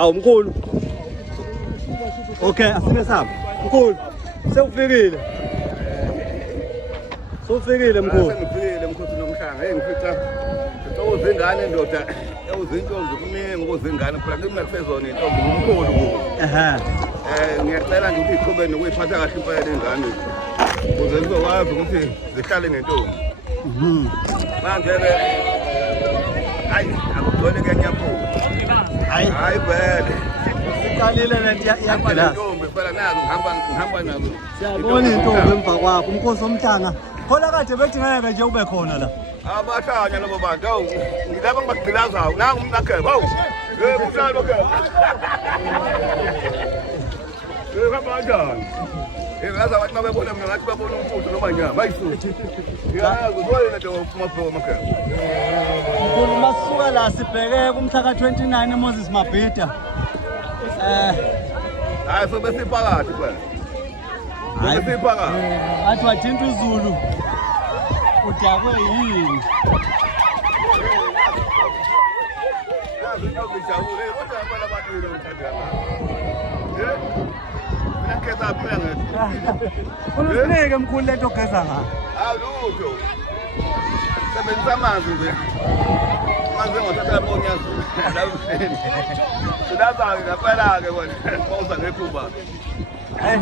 Awu mkhulu. Okay, asike sami. Mkhulu, sewufikile. Sewufikile mkhulu. Sengifikile mkhosi nomhlanga. Hey ngifitha ngicela ingane ndoda. Uzintombi kuningi ukuzingane phela kimi kusezona intombi umkhulu kubo. Ngiyacela nje ukuthi iqhubeke nokuyiphatha kahle impela ingane. Ukuze sizokwazi ukuthi zihlale ngentombi. Manje ke hayi akugcwele kanyaphuka. Hayi vele. Siqalile lento yagcina. Intombi phela nazo ngihamba nazo. Siyabona intombi emva kwakho umkhosi omhlanga. Khona kade bethi ngeke nje ube khona la. Abathanya labo bantu awu ngilapha ngibagqilazayo nangu umnakhebe hawu kuhlala lokho kanjani ngaza abantu babona mina ngathi babona umfutho noma nyama ayisuthi yazi ngoyena nje umabhoko makhebe Mkhulu masuka la sibheke kumhla ka-29 Moses Mabhida hayi so besiphakathi phela hayi besiphakathi athi wathinta uZulu udakwe yini Usinike mkhulu lento ogeza ngayo. Lutho. Sebenzisa amanzi nje. Amanzi ngothatha lapho nyazi. Silaza ngempela ke bona. Mawuza ngethuba. Hey.